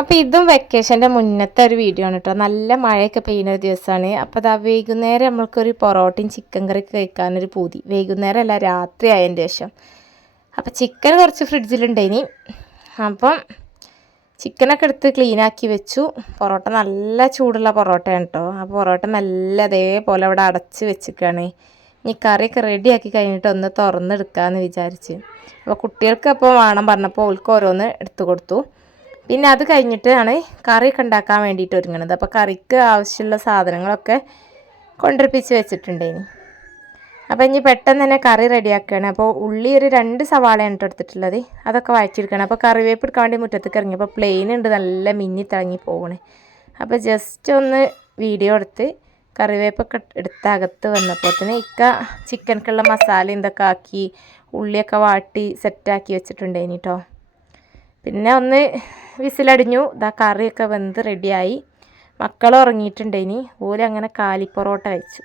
അപ്പോൾ ഇതും വെക്കേഷൻ്റെ മുന്നത്തെ ഒരു വീഡിയോ ആണ് കേട്ടോ. നല്ല മഴയൊക്കെ പെയ്യുന്ന ഒരു ദിവസമാണ്. അപ്പോൾ അതാ വൈകുന്നേരം നമ്മൾക്കൊരു പൊറോട്ടയും ചിക്കൻ കറിയൊക്കെ കഴിക്കാനൊരു പൂതി. വൈകുന്നേരം അല്ല, രാത്രി ആയതിൻ്റെ ശേഷം. അപ്പോൾ ചിക്കൻ കുറച്ച് ഫ്രിഡ്ജിലുണ്ടായിനി. അപ്പം ചിക്കനൊക്കെ എടുത്ത് ക്ലീനാക്കി വെച്ചു. പൊറോട്ട നല്ല ചൂടുള്ള പൊറോട്ടയാണ് കേട്ടോ. ആ പൊറോട്ട മെല്ലെ അതേപോലെ അവിടെ അടച്ച് വെച്ചിരിക്കുകയാണ്. ഇനി കറിയൊക്കെ റെഡിയാക്കി കഴിഞ്ഞിട്ട് ഒന്ന് തുറന്നെടുക്കാമെന്ന് വിചാരിച്ച്. അപ്പോൾ കുട്ടികൾക്ക് അപ്പോൾ വേണം പറഞ്ഞപ്പോൾ ഓൾക്ക് ഓരോന്ന് എടുത്തു കൊടുത്തു. പിന്നെ അത് കഴിഞ്ഞിട്ടാണ് കറിയൊക്കെ ഉണ്ടാക്കാൻ വേണ്ടിയിട്ട് ഒരുങ്ങുന്നത്. അപ്പോൾ കറിക്ക് ആവശ്യമുള്ള സാധനങ്ങളൊക്കെ കൊണ്ടുവരിപ്പിച്ച് വെച്ചിട്ടുണ്ടേനി. അപ്പോൾ ഇനി പെട്ടെന്ന് തന്നെ കറി റെഡിയാക്കുകയാണ്. അപ്പോൾ ഉള്ളി ഒരു 2 സവാളയാണ് എടുത്തിട്ടുള്ളത്. അതൊക്കെ വഴറ്റിയെടുക്കണം. അപ്പോൾ കറിവേപ്പ് എടുക്കാൻ വേണ്ടി മുറ്റത്തേക്ക് ഇറങ്ങി. അപ്പോൾ പ്ലെയിൻ ഉണ്ട്, നല്ല മിന്നി തിളങ്ങി പോകണേ. അപ്പോൾ ജസ്റ്റ് ഒന്ന് വീഡിയോ എടുത്ത് കറിവേപ്പൊക്കെ എടുത്ത് അകത്ത് വന്നപ്പോൾ തന്നെ ചിക്കനക്കുള്ള മസാല ഇതൊക്കെ ആക്കി ഉള്ളിയൊക്കെ വാട്ടി സെറ്റാക്കി വെച്ചിട്ടുണ്ടേനി കേട്ടോ. പിന്നെ ഒന്ന് വിസിലടിഞ്ഞു. കറിയൊക്കെ വെന്ത് റെഡിയായി. മക്കൾ ഉറങ്ങിയിട്ടുണ്ടേനി. ഓല് അങ്ങനെ കാലിപ്പൊറോട്ട വെച്ചു.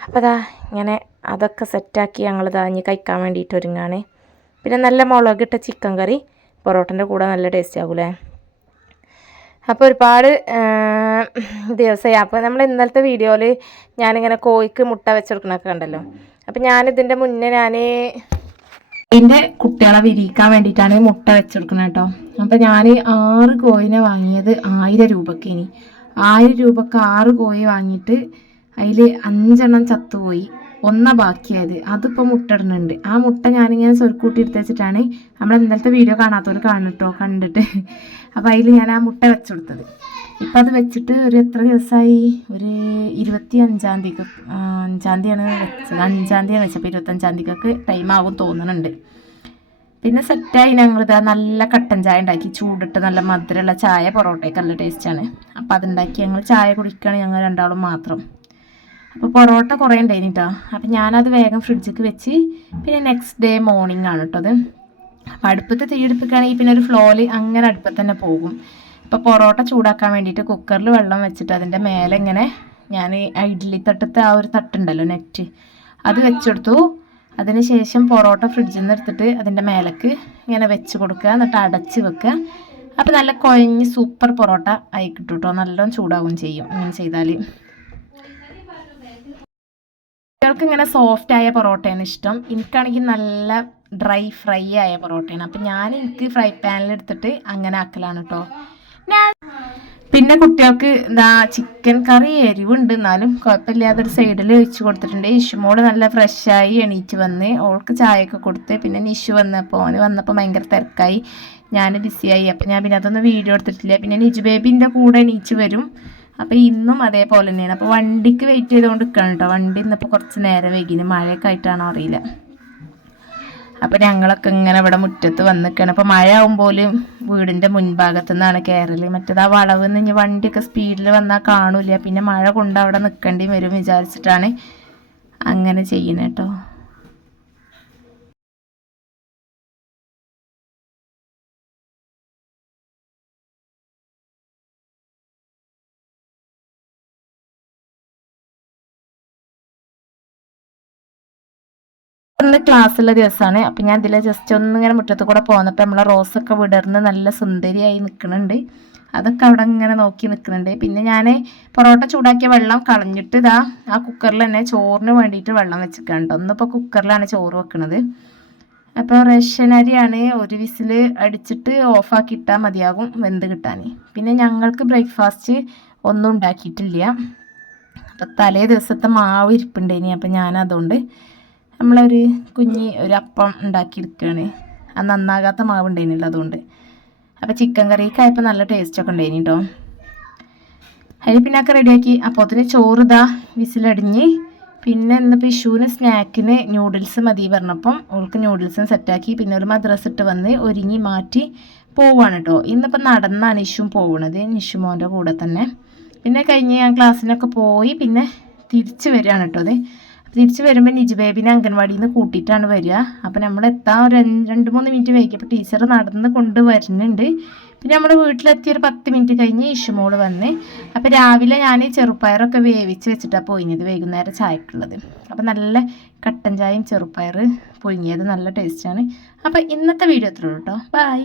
അപ്പോൾ ഇങ്ങനെ അതൊക്കെ സെറ്റാക്കി ഞങ്ങൾ ഇനി കഴിക്കാൻ വേണ്ടിയിട്ട് ഒരുങ്ങാണ്. പിന്നെ നല്ല മുളകിട്ട ചിക്കൻ കറി പൊറോട്ടൻ്റെ കൂടെ നല്ല ടേസ്റ്റ് ആകൂലേ. അപ്പോൾ ഒരുപാട് ദിവസമായി. അപ്പോൾ നമ്മൾ ഇന്നലത്തെ വീഡിയോയിൽ ഞാനിങ്ങനെ കോഴിക്ക് മുട്ട വെച്ചെടുക്കണൊക്കെ കണ്ടല്ലോ. അപ്പോൾ ഞാനിതിൻ്റെ മുന്നേ എൻ്റെ കുട്ടികളെ വിരിയിക്കാൻ വേണ്ടിയിട്ടാണ് മുട്ട വെച്ചെടുക്കുന്നത് കേട്ടോ. അപ്പോൾ ഞാൻ 6 കോഴിനെ വാങ്ങിയത് 1000 രൂപയ്ക്ക്. ഇനി 1000 രൂപയ്ക്ക് 6 കോഴി വാങ്ങിയിട്ട് അതിൽ 5 എണ്ണം ചത്തുപോയി, 1 ബാക്കിയായത്. അതിപ്പോൾ മുട്ട ഇടുന്നുണ്ട്. ആ മുട്ട ഞാനിങ്ങനെ സ്വരുക്കൂട്ടി എടുത്ത് വെച്ചിട്ടാണ് നമ്മൾ ഇന്നലത്തെ വീഡിയോ കാണാത്തവർ കാണട്ടോ കണ്ടിട്ട്. അപ്പോൾ അതിൽ ഞാൻ ആ മുട്ട വെച്ചെടുത്തത്. ഇപ്പം അത് വെച്ചിട്ട് ഒരു എത്ര ദിവസമായി, ഒരു 25-ാം തീയതി 5-ാം തീയതിയാണ് വെച്ചത്. 5-ാം തീയതിയാണ് വെച്ചപ്പോൾ 25-ാം തീയതിക്കൊക്കെ ടൈം ആകും തോന്നുന്നുണ്ട്. പിന്നെ സെറ്റായി ഞങ്ങളിതാ നല്ല കട്ടൻ ചായ ഉണ്ടാക്കി, ചൂടിട്ട് നല്ല മധുരമുള്ള ചായ. പൊറോട്ടയൊക്കെ നല്ല ടേസ്റ്റാണ്. അപ്പോൾ അതുണ്ടാക്കി ഞങ്ങൾ ചായ കുടിക്കുകയാണ്, ഞങ്ങൾ രണ്ടാളും മാത്രം. അപ്പോൾ പൊറോട്ട കുറേ ഉണ്ടായിന് കേട്ടോ. അപ്പോൾ ഞാനത് വേഗം ഫ്രിഡ്ജിലേക്ക് വെച്ച് പിന്നെ നെക്സ്റ്റ് ഡേ മോർണിംഗ് ആണ് കേട്ടോ അത്. അപ്പോൾ അടുപ്പത്ത് തീയെടുപ്പിക്കുകയാണെങ്കിൽ പിന്നെ ഒരു ഫ്ലോയിൽ അങ്ങനെ അടുപ്പത്ത് തന്നെ പോകും. ഇപ്പോൾ പൊറോട്ട ചൂടാക്കാൻ വേണ്ടിയിട്ട് കുക്കറിൽ വെള്ളം വെച്ചിട്ട് അതിൻ്റെ മേലെ ഇങ്ങനെ ഞാൻ ഇഡ്ഡലി തട്ടത്തെ ആ ഒരു തട്ടുണ്ടല്ലോ നെറ്റ്, അത് വെച്ചെടുത്തു. അതിന് ശേഷം പൊറോട്ട ഫ്രിഡ്ജിൽ നിന്ന് എടുത്തിട്ട് അതിൻ്റെ മേലേക്ക് ഇങ്ങനെ വെച്ച് കൊടുക്കുക, എന്നിട്ട് അടച്ച് വെക്കുക. അപ്പോൾ നല്ല കുഴഞ്ഞ് സൂപ്പർ പൊറോട്ട ആയി കിട്ടും കേട്ടോ. നല്ലോണം ചൂടാവും ചെയ്യും ഇങ്ങനെ ചെയ്താൽ. കുട്ടികൾക്ക് ഇങ്ങനെ സോഫ്റ്റ് ആയ പൊറോട്ടയാണ് ഇഷ്ടം. എനിക്കാണെങ്കിൽ നല്ല ഡ്രൈ ഫ്രൈ ആയ പൊറോട്ടയാണ്. അപ്പം എനിക്ക് ഫ്രൈ പാനിൽ എടുത്തിട്ട് അങ്ങനെ ആക്കലാണ് കേട്ടോ. പിന്നെ കുട്ടികൾക്ക് ചിക്കൻ കറി എരിവുണ്ട്, എന്നാലും കുഴപ്പമില്ലാതൊരു സൈഡിൽ ഒഴിച്ച് കൊടുത്തിട്ടുണ്ട്. ഇഷുമോട് നല്ല ഫ്രഷായി എണീറ്റ് വന്ന് ഓൾക്ക് ചായയൊക്കെ കൊടുത്ത്. പിന്നെ നിഷു വന്നപ്പോൾ ഭയങ്കര തിരക്കായി, ഞാൻ ബിസിയായി. അപ്പം ഞാൻ പിന്നെ അതൊന്നും വീഡിയോ എടുത്തിട്ടില്ല. പിന്നെ നിജു ബേബിൻ്റെ കൂടെ എണീറ്റ് വരും. അപ്പോൾ ഇന്നും അതേപോലെ തന്നെയാണ്. അപ്പോൾ വണ്ടിക്ക് വെയിറ്റ് ചെയ്തുകൊണ്ട് നിൽക്കണം കേട്ടോ. വണ്ടി ഇന്നിപ്പോൾ കുറച്ച് നേരം വൈകിന്, മഴയൊക്കെ ആയിട്ടാണോ അറിയില്ല. അപ്പോൾ ഞങ്ങളൊക്കെ ഇങ്ങനെ ഇവിടെ മുറ്റത്ത് വന്ന് നിൽക്കണം. അപ്പോൾ മഴ ആകുമ്പോലും വീടിൻ്റെ മുൻഭാഗത്തു നിന്നാണ് കയറൽ. മറ്റേത് ആ വളവ് നിന്ന് ഇനി വണ്ടിയൊക്കെ സ്പീഡിൽ വന്നാൽ കാണില്ല, പിന്നെ മഴ കൊണ്ട് അവിടെ നിൽക്കേണ്ടി വരും വിചാരിച്ചിട്ടാണ് അങ്ങനെ ചെയ്യുന്നത് കേട്ടോ. ഇന്ന് ക്ലാസ്സുള്ള ദിവസമാണ്. അപ്പം ഞാൻ ഇതിൽ ജസ്റ്റ് ഒന്നിങ്ങനെ മുറ്റത്ത് കൂടെ പോകുന്നപ്പോൾ നമ്മളെ റോസൊക്കെ വിടർന്ന് നല്ല സുന്ദരിയായി നിൽക്കുന്നുണ്ട്. അതൊക്കെ അവിടെ ഇങ്ങനെ നോക്കി നിൽക്കുന്നുണ്ട്. പിന്നെ ഞാൻ പൊറോട്ട ചൂടാക്കിയ വെള്ളം കളഞ്ഞിട്ട് ആ കുക്കറിൽ തന്നെ ചോറിന് വേണ്ടിയിട്ട് വെള്ളം വെച്ചിട്ടുണ്ട്. ഒന്നിപ്പോൾ കുക്കറിലാണ് ചോറ് വെക്കുന്നത്. അപ്പോൾ റേഷൻ അരിയാണ്, ഒരു വിസിൽ അടിച്ചിട്ട് ഓഫാക്കി ഇട്ടാൽ മതിയാകും വെന്ത് കിട്ടാൻ. പിന്നെ ഞങ്ങൾക്ക് ബ്രേക്ക്ഫാസ്റ്റ് ഒന്നും ഉണ്ടാക്കിയിട്ടില്ല. അപ്പോൾ തലേ ദിവസത്തെ മാവ് ഇരിപ്പുണ്ടേനി. അപ്പം ഞാനതുകൊണ്ട് നമ്മളൊരു ഒരു അപ്പം ഉണ്ടാക്കിയെടുക്കുകയാണ്. അത് നന്നാകാത്ത മാവ് ഉണ്ടായിരുന്നില്ല അതുകൊണ്ട്. അപ്പോൾ ചിക്കൻ കറിക്കായപ്പോൾ നല്ല ടേസ്റ്റൊക്കെ ഉണ്ടായിന് കേട്ടോ. അതിന് പിന്നെ ഒക്കെ റെഡിയാക്കി. അപ്പോഴത്തേന് ചോറ് വിസിലടിഞ്ഞ്. പിന്നെ ഇന്നിപ്പോൾ ഇഷുവിന് സ്നാക്കിന് ന്യൂഡിൽസ് മതി പറഞ്ഞപ്പം അവൾക്ക് ന്യൂഡിൽസും സെറ്റാക്കി. പിന്നെ ഒരു മദ്രസ ഇട്ട് വന്ന് ഒരുങ്ങി മാറ്റി പോവുകയാണ് കേട്ടോ. ഇന്നിപ്പോൾ നടന്നാണ് ഇഷും പോകുന്നത്, നിഷുമോൻ്റെ കൂടെ തന്നെ. പിന്നെ കഴിഞ്ഞ് ഞാൻ ക്ലാസ്സിനൊക്കെ പോയി പിന്നെ തിരിച്ച് വരികയാണ് കേട്ടോ. തിരിച്ച് വരുമ്പോൾ നിജു ബേബിനെ അംഗൻവാടിയിൽ നിന്ന് കൂട്ടിയിട്ടാണ് വരിക. അപ്പോൾ നമ്മൾ എത്താൻ ഒരു 2-3 മിനിറ്റ് വൈകിയപ്പോൾ ടീച്ചർ നടന്ന് കൊണ്ട് വരുന്നുണ്ട്. പിന്നെ നമ്മൾ വീട്ടിലെത്തി ഒരു 10 മിനിറ്റ് കഴിഞ്ഞ് ഇഷുമോള് വന്ന്. അപ്പോൾ രാവിലെ ഞാൻ ചെറുപ്പയറൊക്കെ വേവിച്ച് വെച്ചിട്ടാണ് പൊയിഞ്ഞത് വൈകുന്നേരം ചായക്കുള്ളത്. അപ്പോൾ നല്ല കട്ടൻ ചായയും ചെറുപ്പയർ പൊയിഞ്ഞത് നല്ല ടേസ്റ്റാണ്. അപ്പോൾ ഇന്നത്തെ വീഡിയോ എത്രയുള്ളൂ കേട്ടോ. ബൈ.